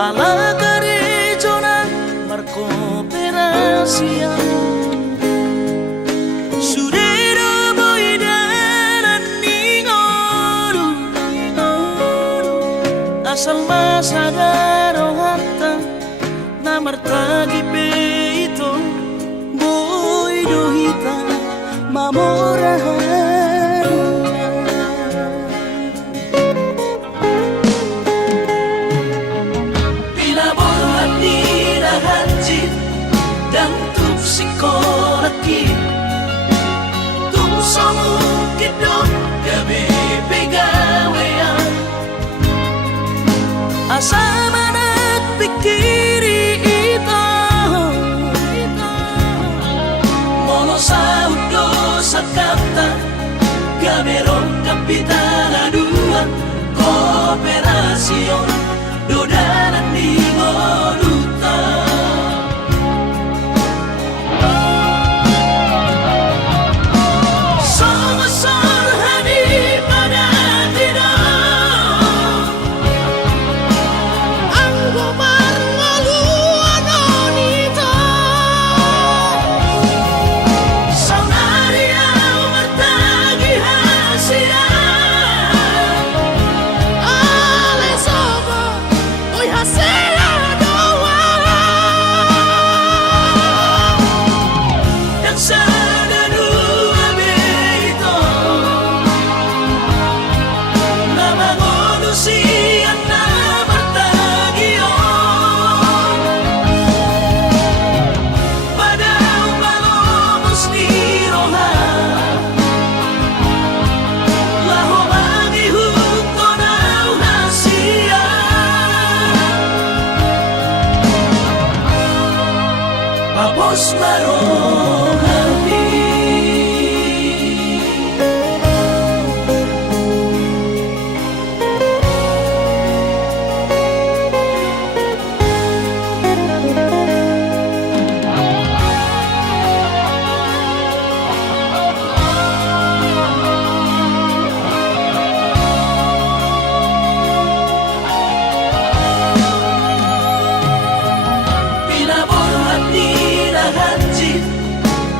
Ala garejona markooperasia Surero boidaran ningoru Asal masadaro harta namartagi peito Boido hita mamorahan dan tuk sikolaki tuk samu kidot gabe pegawean asa manat pikiri ito mono saudo sakata gaberong kapitana dua kooperasion dodanan di ngoduta Bos marohani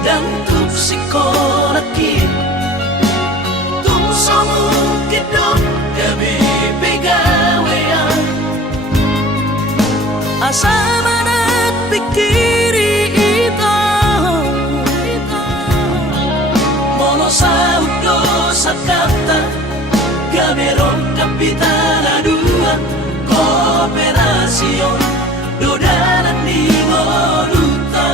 dan tuk sikolaki tuk samu kidot gabe pegawean asa manat pikiri ito mono saudo sakata gaberong kapitana dua kooperasion dodanan di ngoduta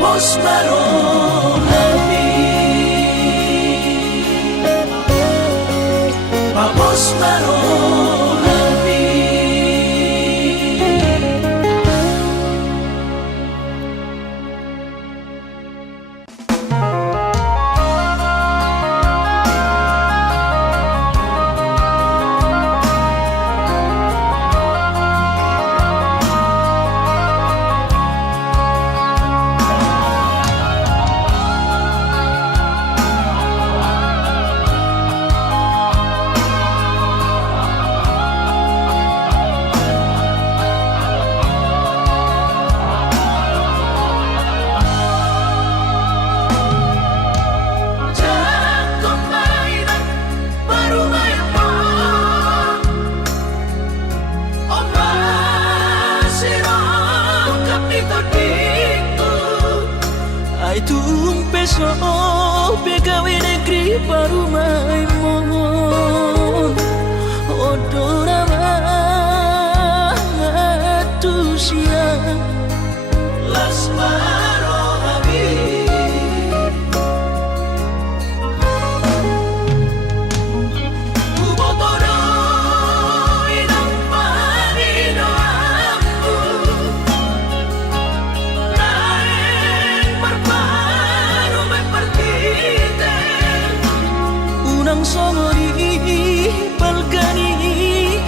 Bos marohani Bos marohani Unang somori balkani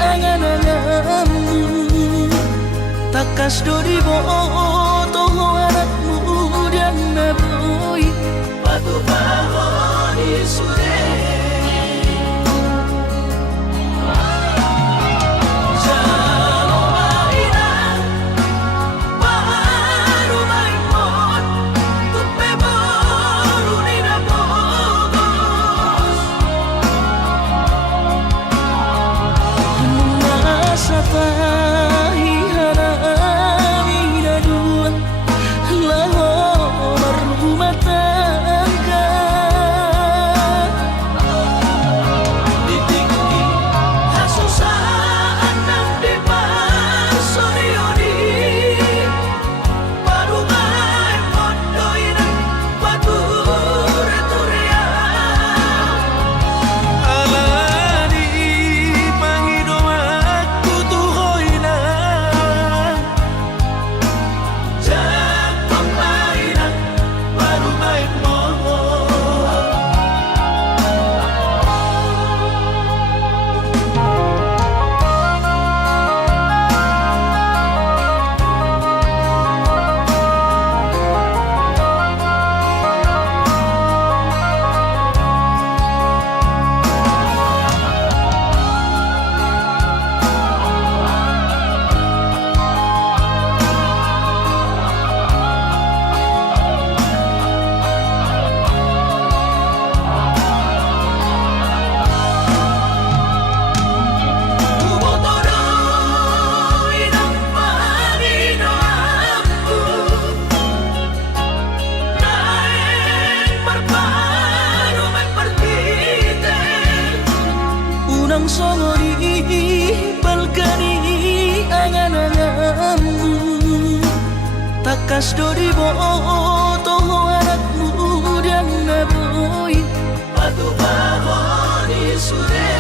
angan-anganmu, takas dori bo toho anakmu dan naboi Batu bahoni sude Jalo maina Baru maimon Tupe baru nina bogos Masa tahi harami dua lahor rumah tangga Ditinggi Hasusaan ng depan Sorioni Baru maimon Doina Batu returia alani pangido aku tuhoy na Jatuh mainan Baru maimon Unang somori balkani angan-anganmu, takas dori bo toho anakmu dan naboi Batu bahoni sude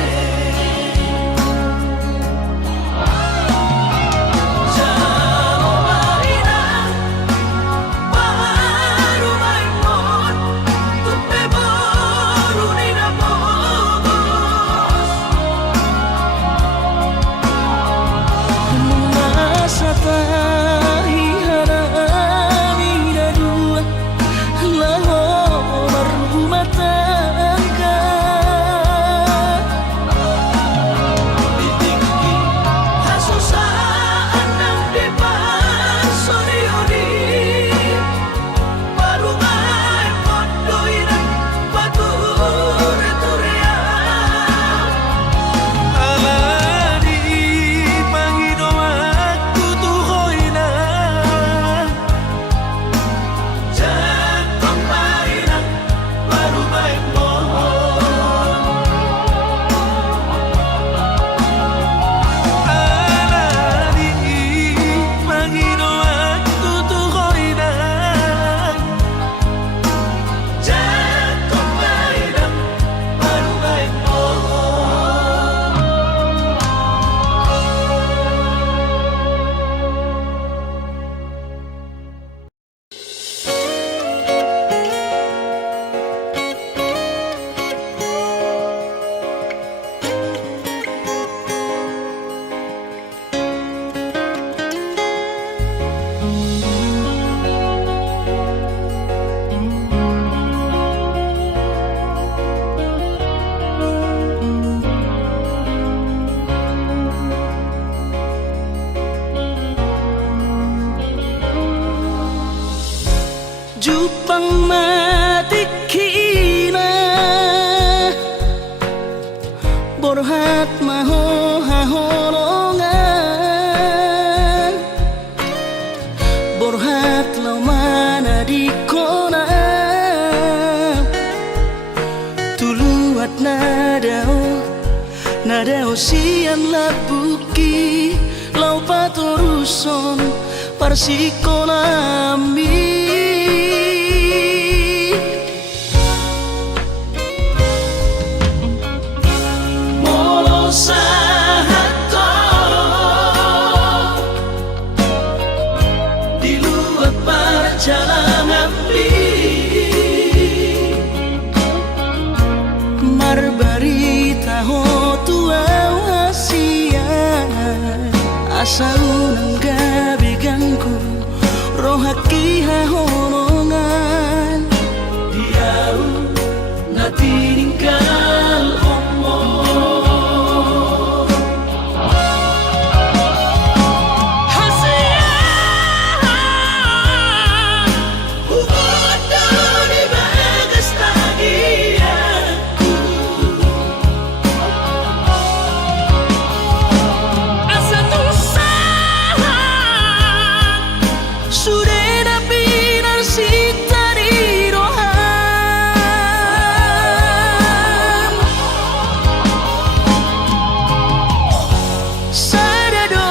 Jalo maina Baru maimon Tupe baru nina bogos masa tahi harami dua lahor rumah tangga Ditinggi Hasusaan ng depan Sorioni Baru maimon Doina Batu returia alani pangido aku tuhoy na Jatuh mainan Baru maimon alani pangido aku tuhoy na Jatuh mainan Baru maimon Jupang matikina borhat maho haholongan borhat laumana di kona tuluat nadao sian labuki lau patoruson parsikonami Marbarita ho tua hasia asa unang gabi gangku rohaki hahonongan Diau na tininggal omo hasia Ugoda di bagas tagianku asa tusahan sudah pinar sita di rohan sadado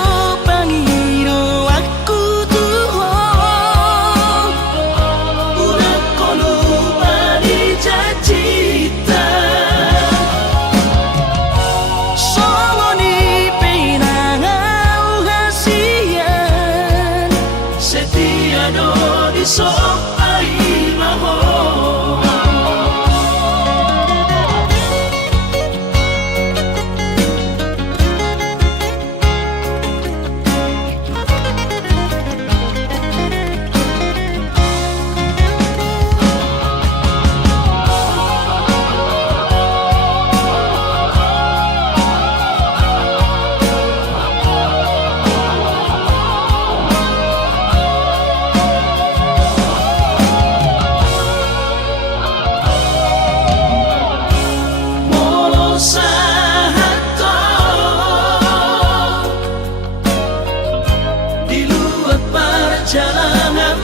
pangiro aku tuho Una kolupa di cacita songo ni pinangau hasian Setiano di sopai maho Molo sahato di luar perjalanan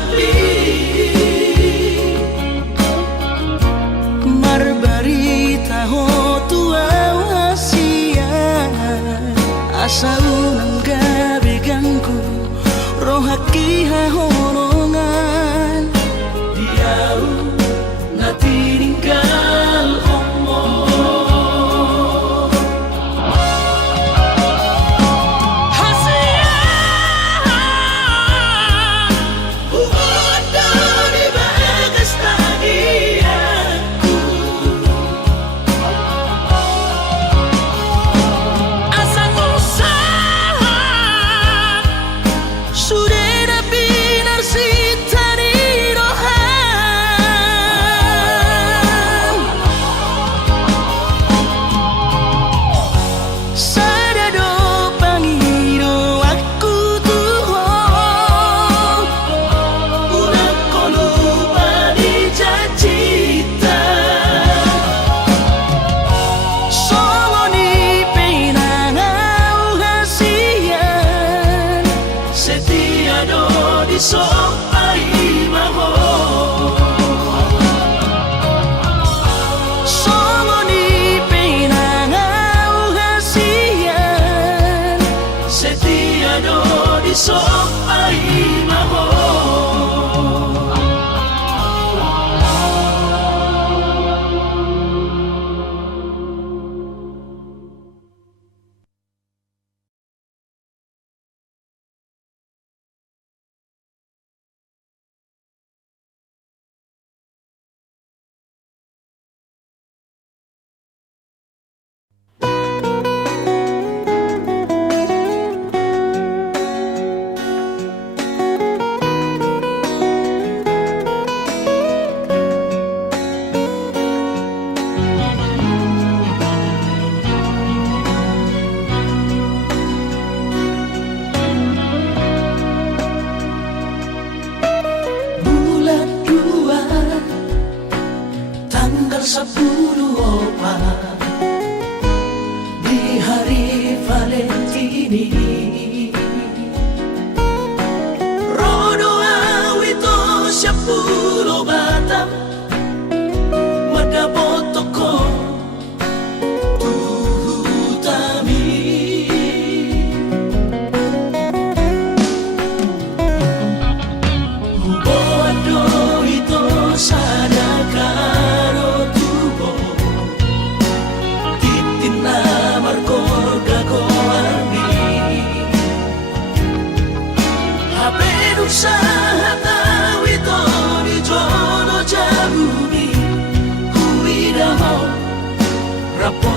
Marbarita ho tua hasia asa unang gabi gangku rohaki hahonongan Diau na tininggal omo hasia Ugoda di bagas tagianku asa tusahan sudah pinar si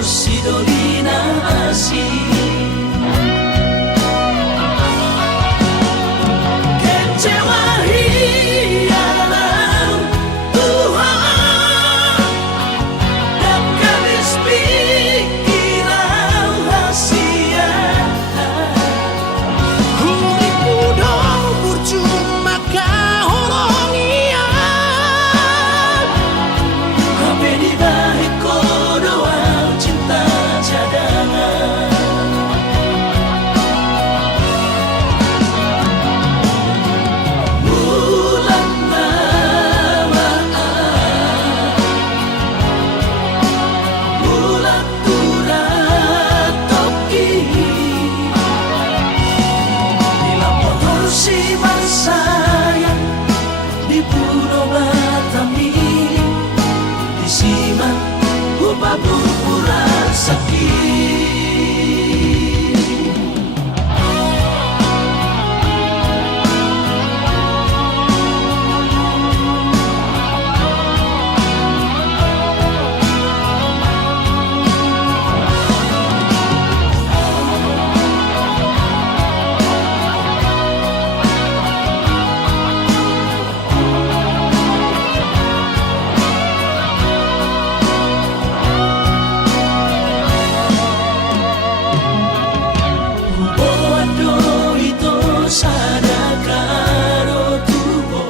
Raposi dolina asih. Kecewa hilang Tuhan, dan habis pikiran rahasia. Uripku dong percuma kahorong iya. Habe di balik doa cinta cadangan. Bulan maaf, bulan turat toki. Bila motor si sayang di Pulau Batami, di Siman Upa pura sakit. Boado ito sana karo tubo,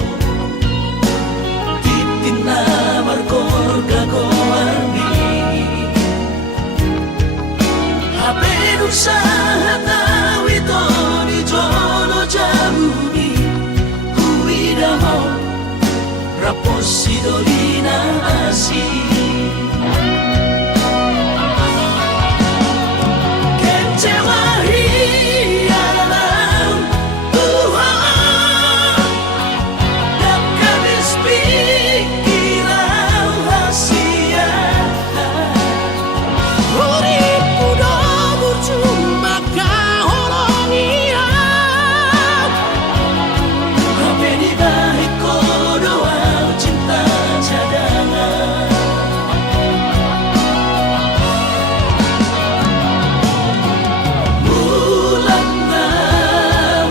titin na markor gagoarni. Habe sa hataw ito ni Jolo Jabuni, huwida mo Raposi dolina asih. Kecewa hilang Tuhan, dan habis pikiran rahasia. Uripku dong percuma kahorong iya. Habe di balik doa cinta cadangan. Bulan maaf,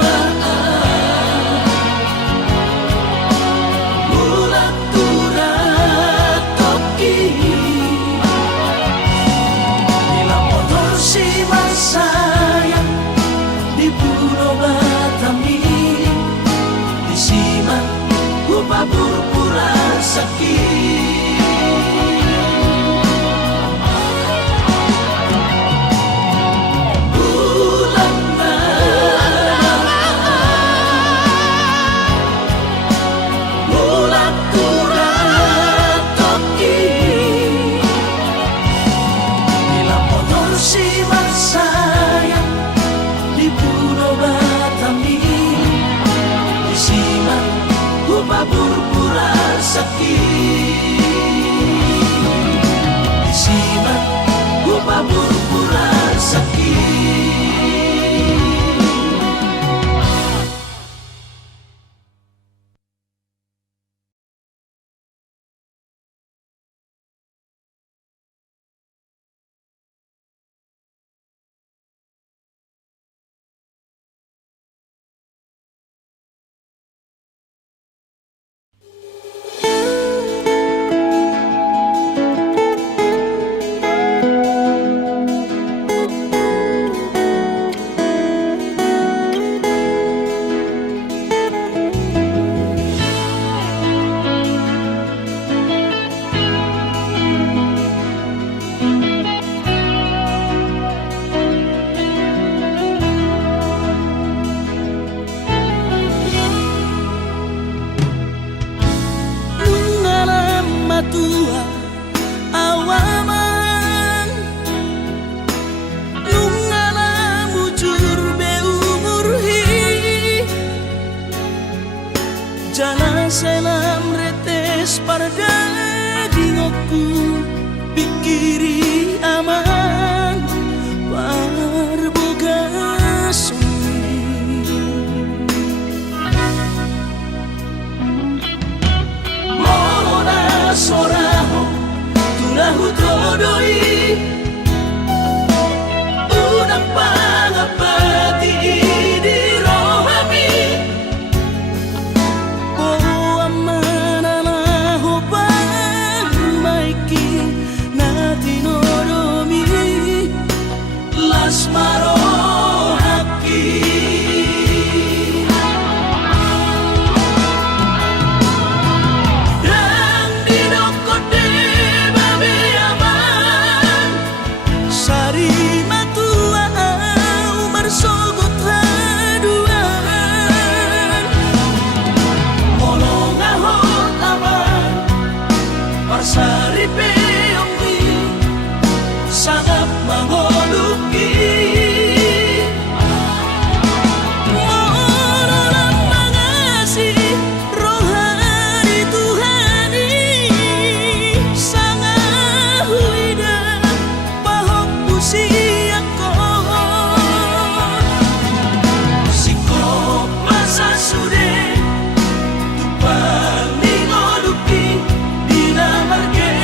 bulan turat toki. Bila motor si sayang di Pulau Batami, di Siman Upa pura sakit. Bulan maaf, bulan turat toki. Bila motor si sayang di Pulau Batami, di Siman Upa pura sakit. Di Siman Upa pura sakit. mangoluki. Mohon mengasihi rohani Tuhani sangat huida bahok pusiako Sikop masa sude tupang mangoluki dina margeleni.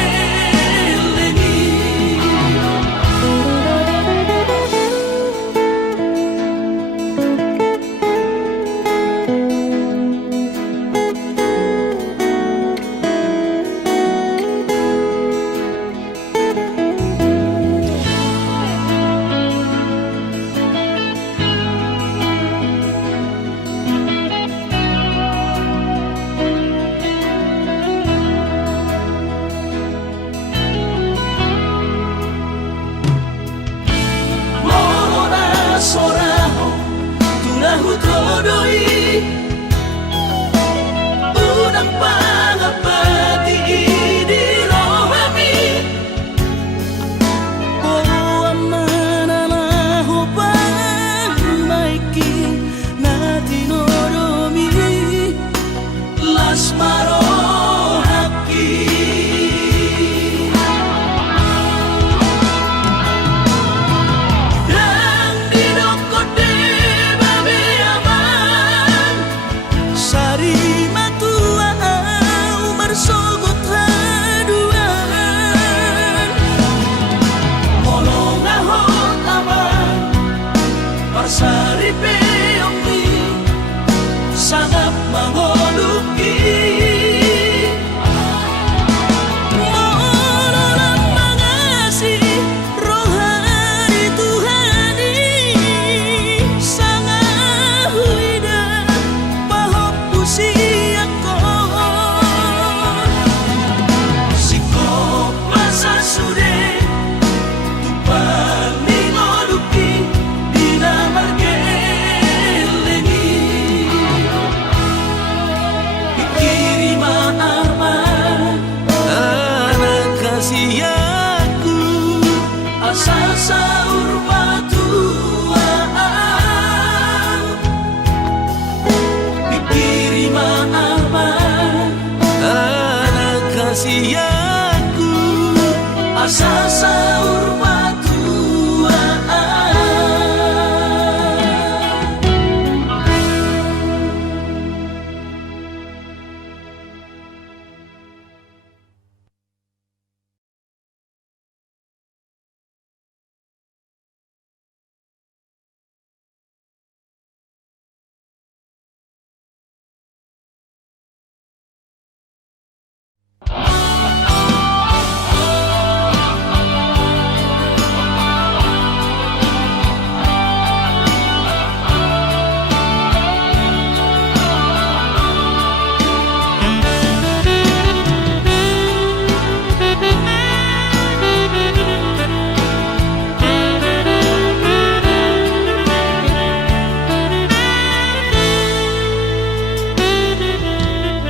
Morona soraho tunahu todoi unang pangapati di rohami. Oh mananaho pamaiki na tinoromi Las marohaki dan dinokode babe aman sari matua umar sogot haduan molong ahot aman parsari peongi sangat mangoluki. mohon mengasihi rohani Tuhani sangat huida bahok pusiako Sikop masa sude tupang mangoluki dina margeleni. Pikirima aman anak kasihku asal saur batuaan. Pikirima aman anak kasihku asal saur batuaan.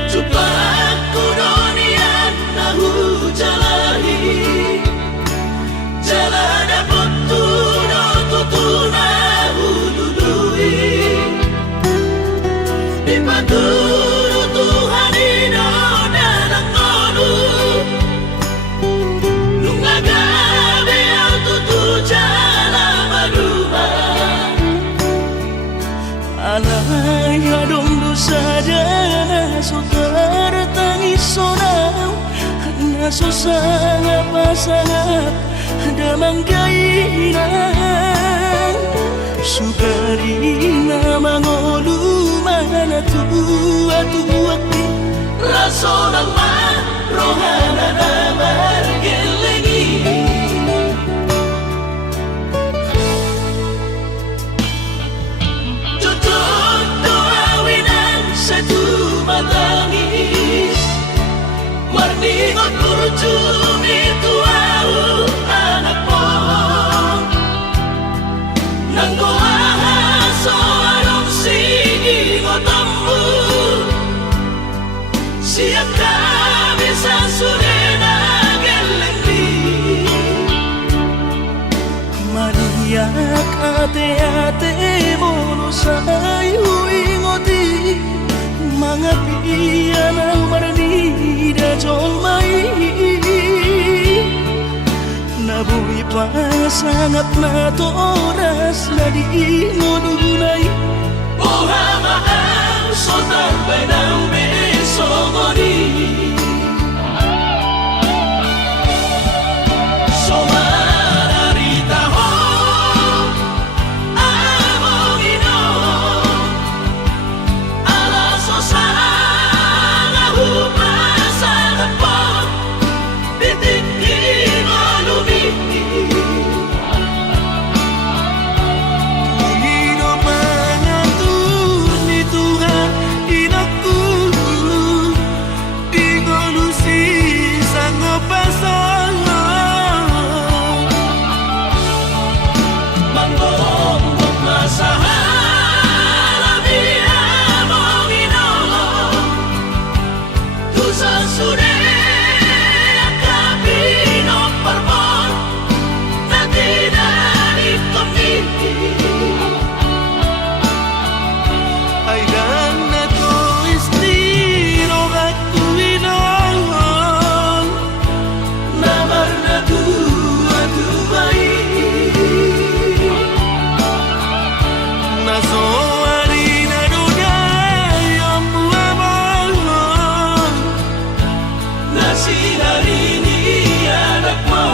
Supaya donian nahu jalani jalan putuno tutuna hududui dipaturu Tuhan ino dalang ngolu nungagabe au tutu jala maduma alay hadong dosa dana sotar tangis sonau na susah pasangap damang kainan sukarina mangolu mana tua-tuati rasolang man rohana na margeleni. Tutup doawinan satu matangis marningot kurcumi tuau anak pohon nanggo ahaso arong sigi ngotambu siap kami sasurena gel Maniak ate-ate mono sayo ingoti mga piyan ang maranida jong mai nabuhi pa sangat na to oras na di ngununay Buhamaan sotar benang besomoni Somararita ho Amongino Alaso sana hupasana po Titikin o lumiti Pangino mangatur ni Tuhan inakku di ngolusi sang pasangan Manggong masahala biya mong inolong Tusa sure akabino parmon Na tinanip kami ay dan na to estilo aku inong Namar na tua-tuai naso harina dunia yang buamon Na sinarini anak mo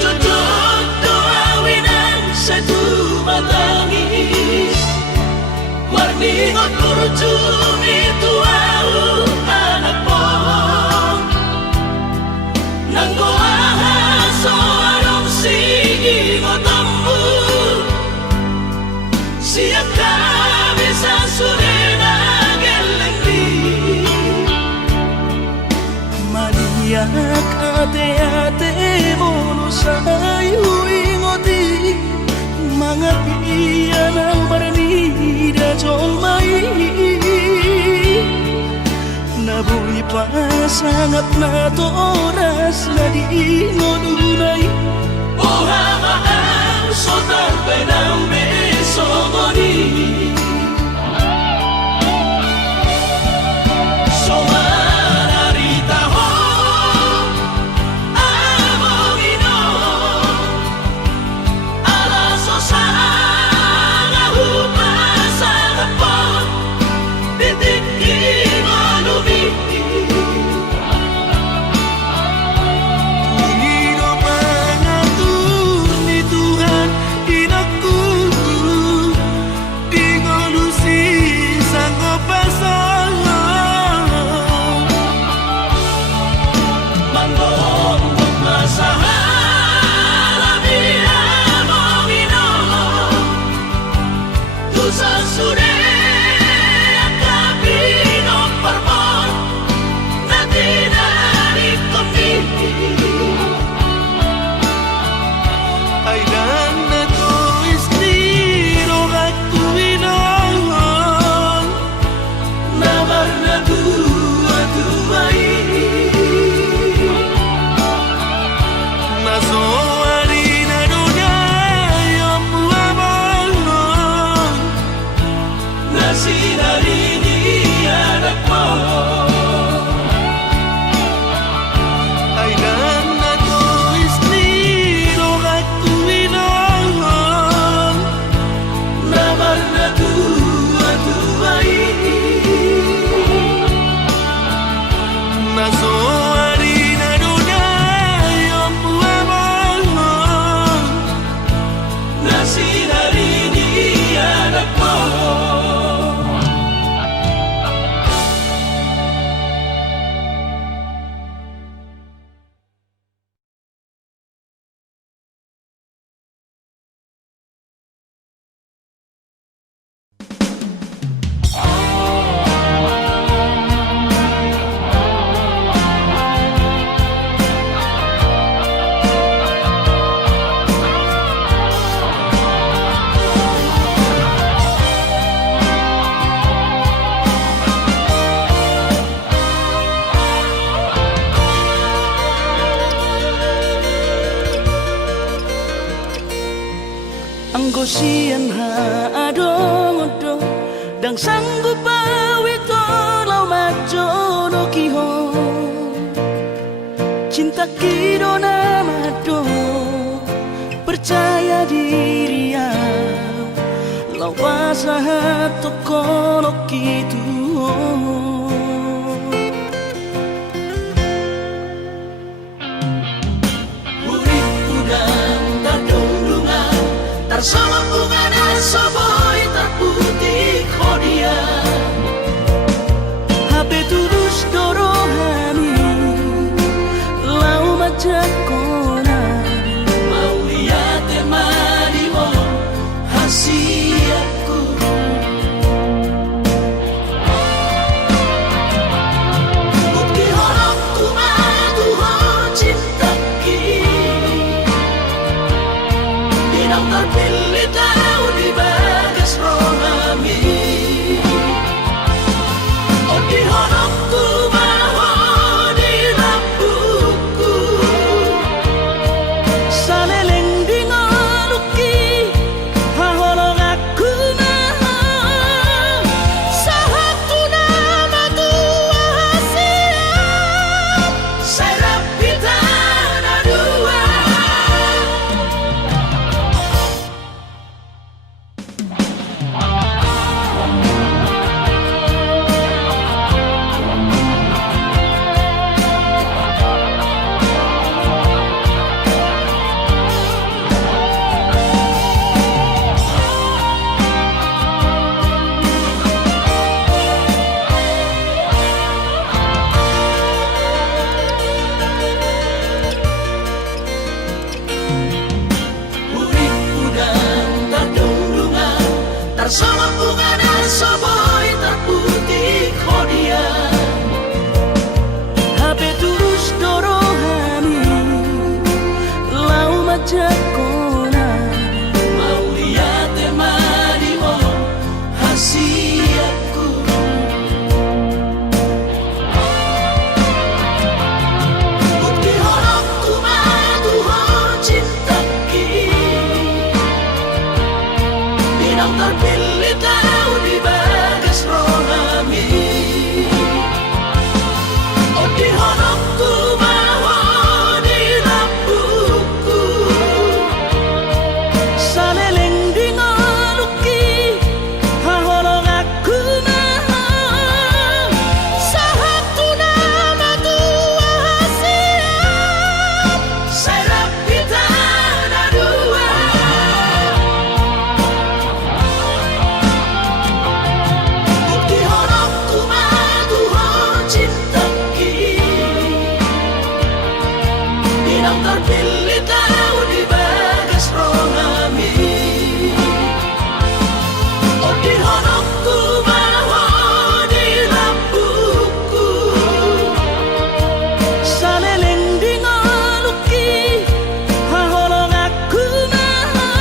Tutup tuawinan sa tumatangis Marningot kurjumi tuau anak mo Nanggo ahaso arong sige mo tambu Siya kami sa surina gelengdi Maniak ate-ate mono sayo ingoti mga piyan ang maranida jong mai nabuhi pa sangat na to oras na di ngununay Buhamaan sotar benang besomoni Somararita ho Amongino Alaso sana hupasana po Titikin o lumiti Pangino Gosian ha adong-odong dang sanggup bawi tolau majono kiho cinta kidona mado percaya diri ya lau basaha tokono kitu sama bunga dan soboy terputih kodia HP tulus dorohani lau majakona mau lihat temani mo hasiatku bukti horok kumadu ho cinta ki dinang terpilih tahu di bagas rohami oh di horokku maho di lampuku saleleng dingoluki haholong aku maha sahaku nama tua hasiat serap kita ada dua sama bunga dan soboy terputih kodia HP tulus dorohani lau majakona mau lihat temani mo hasiatku bukti horokku madu ho cinta ki dinang terpilih tahu di bagas rohami oh di horokku maho di lampuku saleleng dingoluki haholong aku maha sahaku nama tua hasiat serap kita ada dua bukti horokku madu ho cinta ki dinang terpilih tahu di bagas rohami oh di horokku maho di lampuku saleleng dingoluki haholong aku maha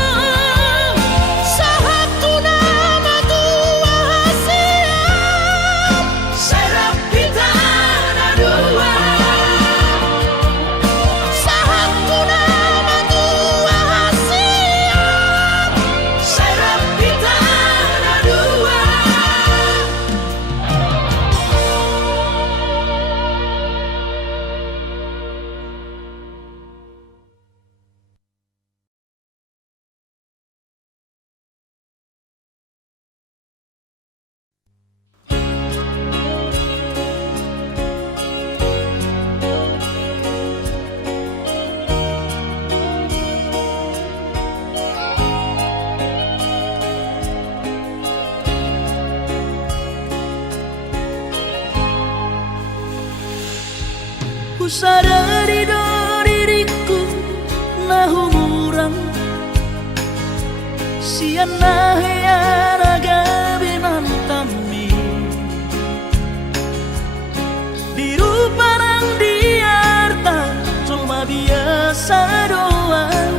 sahaku nama tua hasiat serap kita ada dua sahaku nama tua hasiat serap kita ada dua ku sadari do diriku nahu murang sian nahya gabi mantami biru parang diarta cuma biasa doang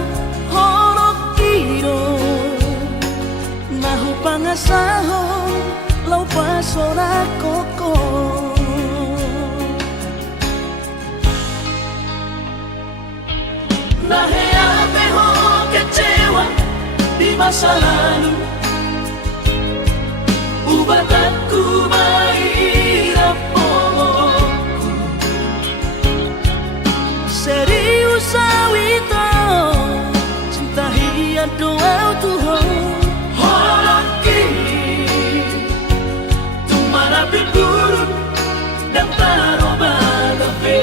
holok kiro nahu pangasahon lau pasora koko Nahea peho kecewa di masa lalu, ubatanku mahirap pomoku. Serius awito cinta hiya doa Tuhan. Horok kini tumarapi buruk dan taroba kafe.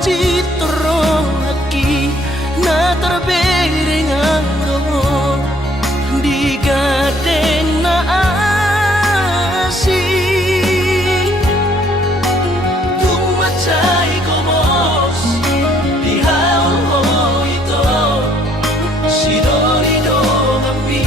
citro aki na terbering aro di gadeng na asi tumacay komos di haul ito si Dorido kami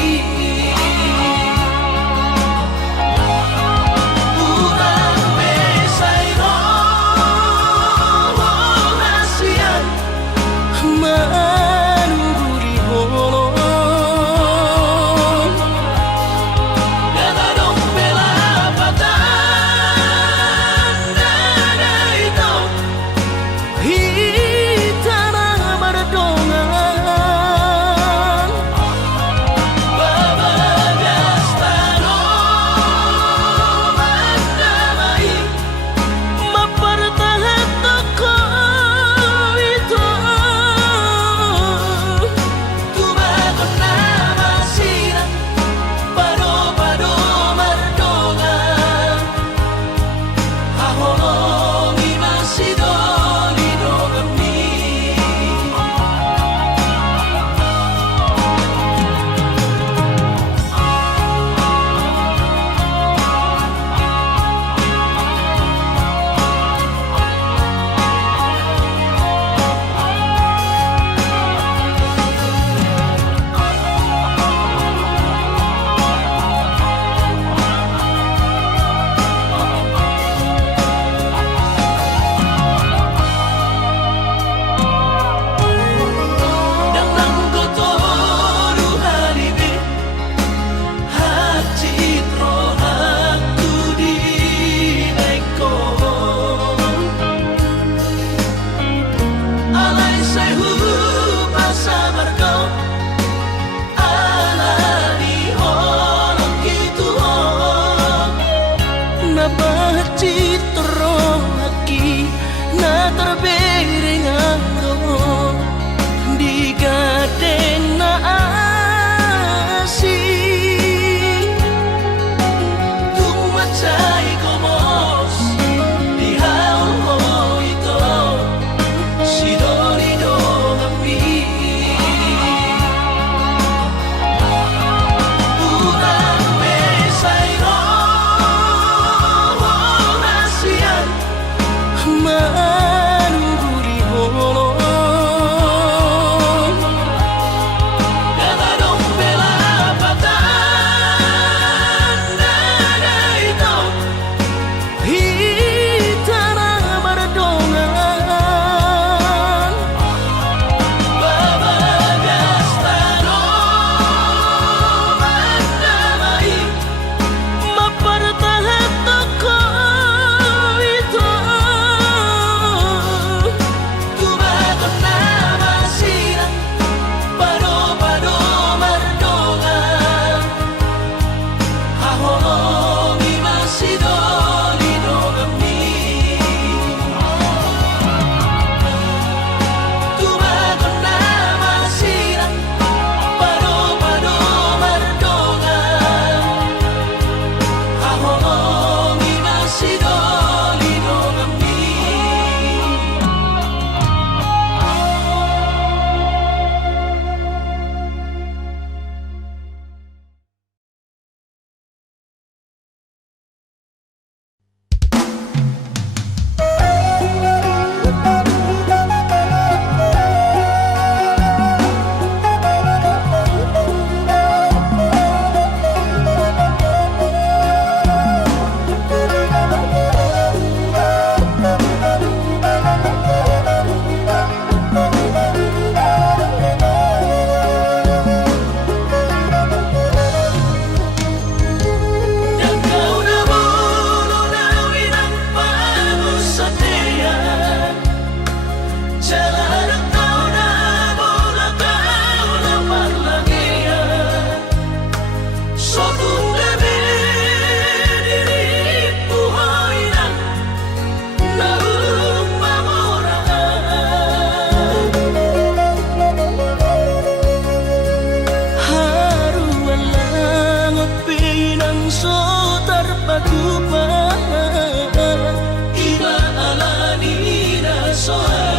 Iba alani na soal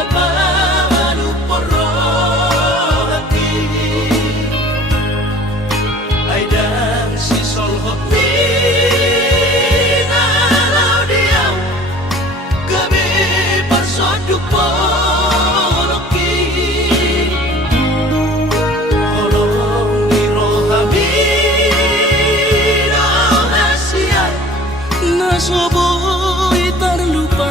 Napanu poro hati Aidang si solhot ni nalau diam Gabi persoduk poroki Holong di rohami rahasia Nasoboi terlupa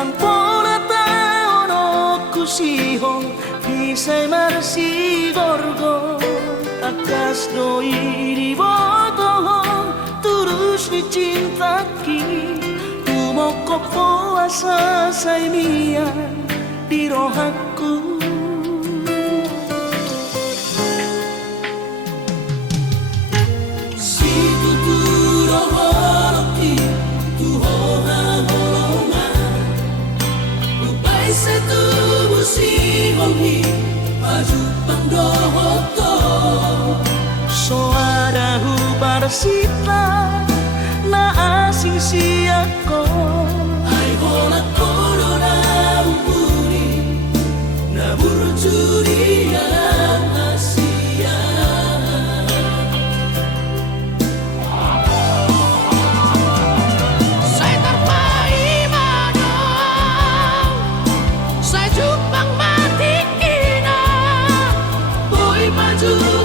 kang pola taono kusihong Isa'y marsigorgo akas doi di boto turus ni cintaki tumoko puasa say mia di rohaku si tuturo holoki tuhoha holoma lupai se tubuh si hongi maju pandohoto soada hubarsita na asing siako ai hola corona umpuri na burjuria asia saya terpai madang saya jupang mati kina boy maju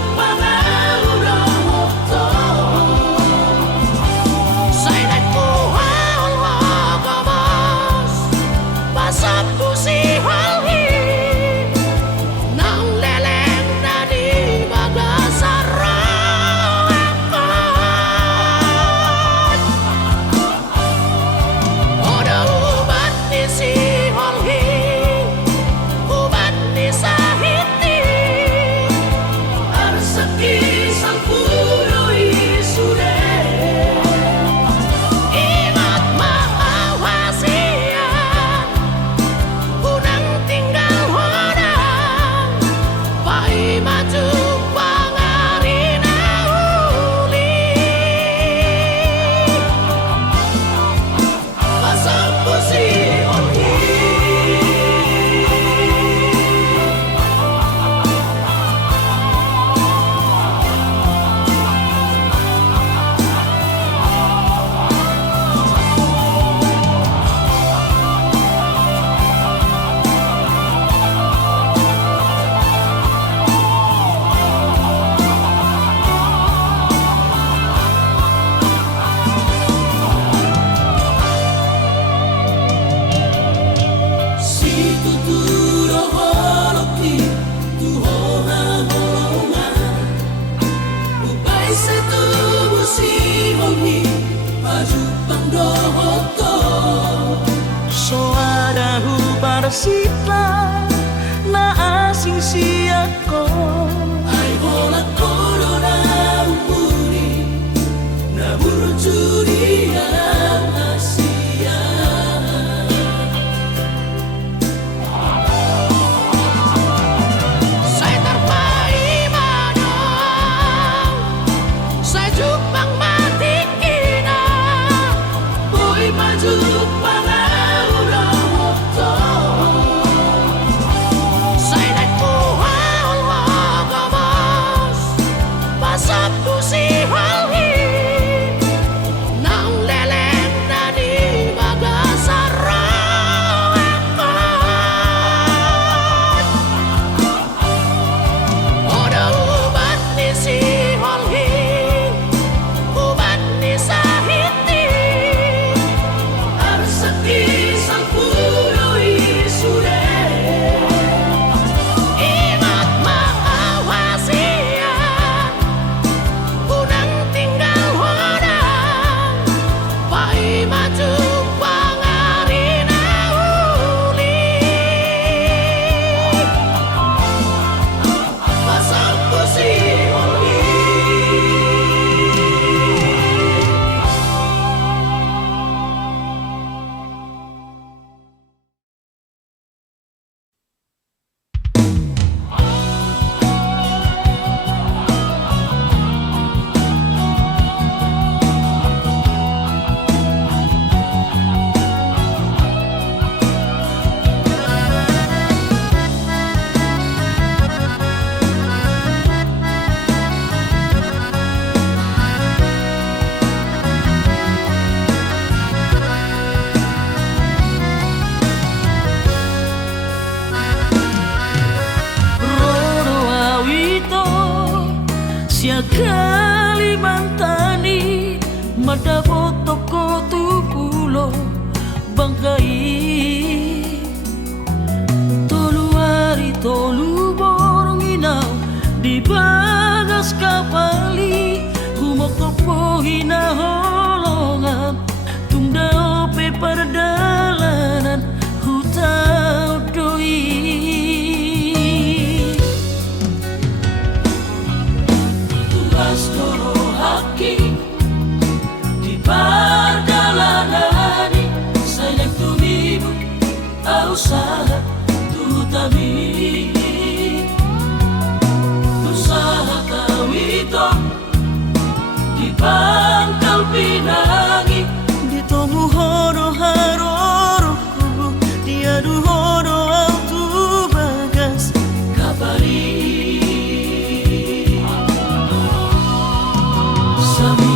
Sita na asing siako ay hola corona umpuri na burjuria asia saya terpai madang saya jupang mati kina boy maju Kalimantani mada foto tu pulo bangkai. Tolu hari tolu borong inau di bagas kapali, humokopo hina holongan tunda ope perdalanan hutau doi. Tugas toro haki di perdalanan sayang tumibu usaha tutami usaha tawito di Pangkal Pinang ditomu hono haroro kubu diadu hono autu bagas kabari sami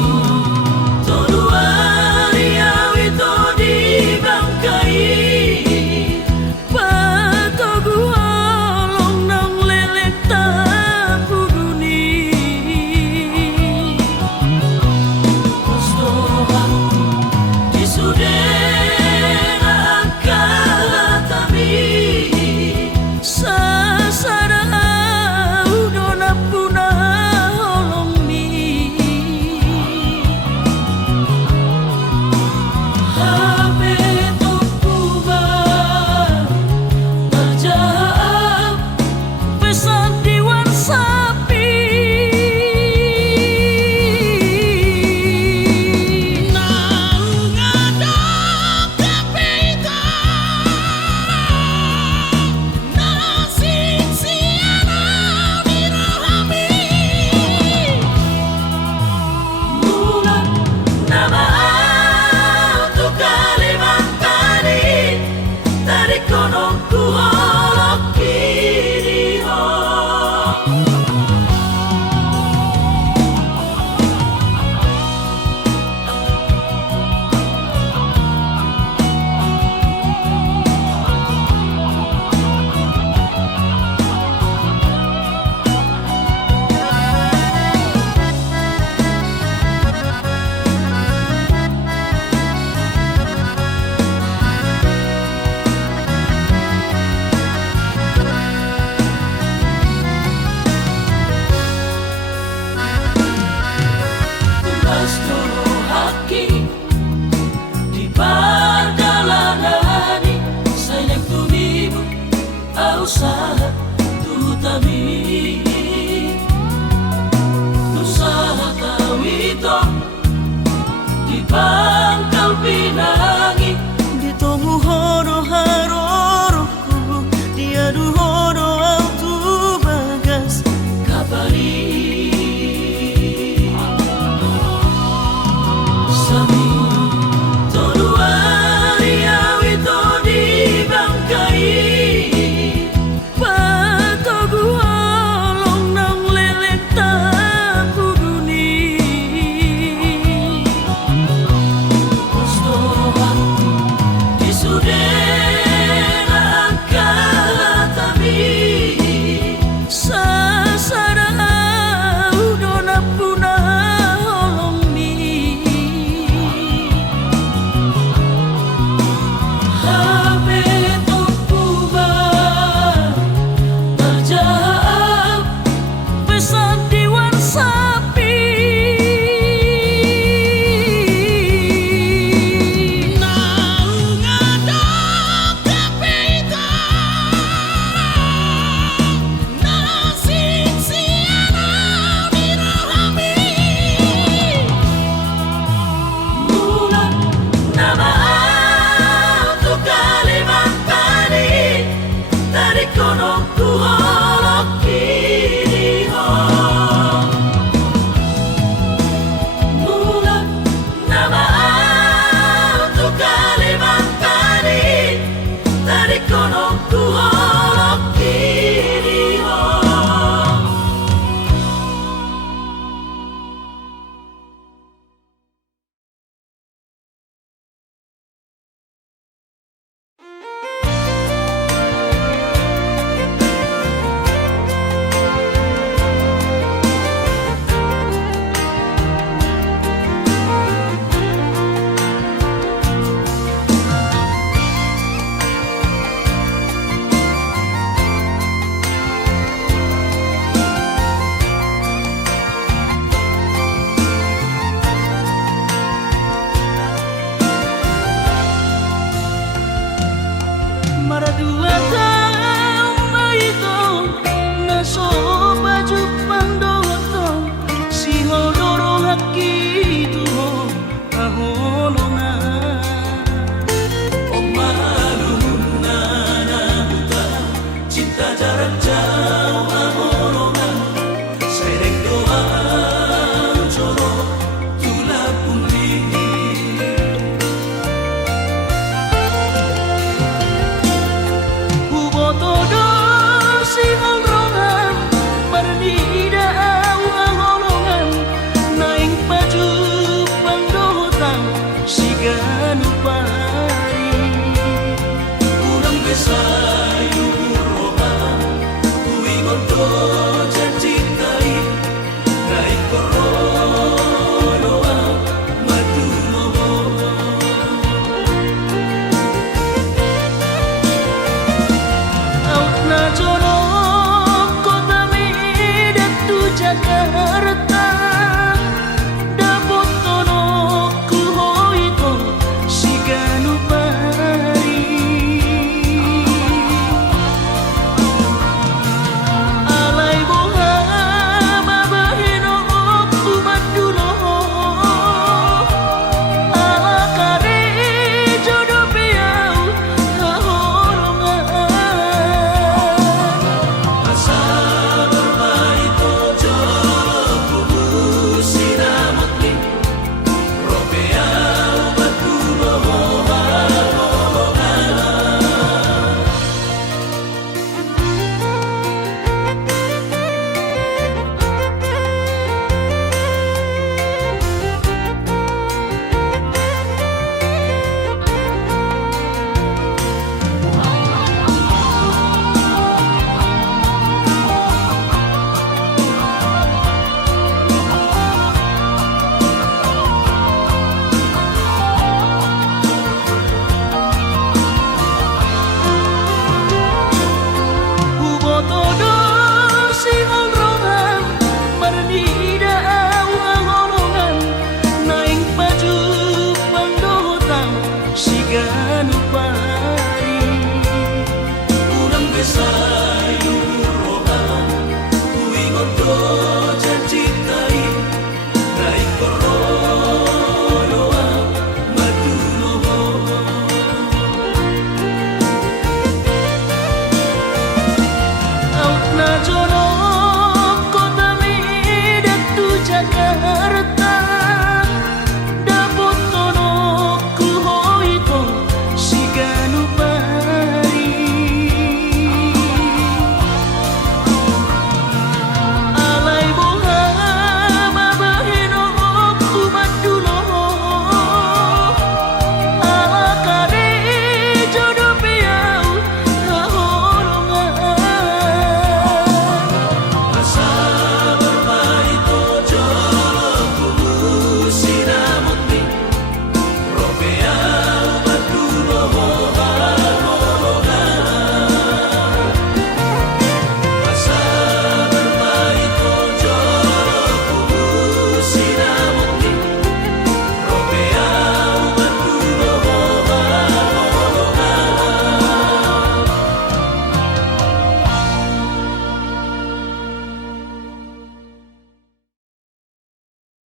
tolu hari awito di bangkai patogu olong nang lelek tapu duni Postohan di sudena kalatami sasara udona puna olong mi hape tukuba tajam pesan diwan sapi nang ngadok kapita nasing siana birohami mulan nama untuk Kalimantan tarik konongku holok kiri ho. Tugas toro haki di perdalanan sayang tumibu usaha tutami usaha tawito di Pangkal Pinang ditomu hono haroro kubu diadu hono autu bagas kabari sami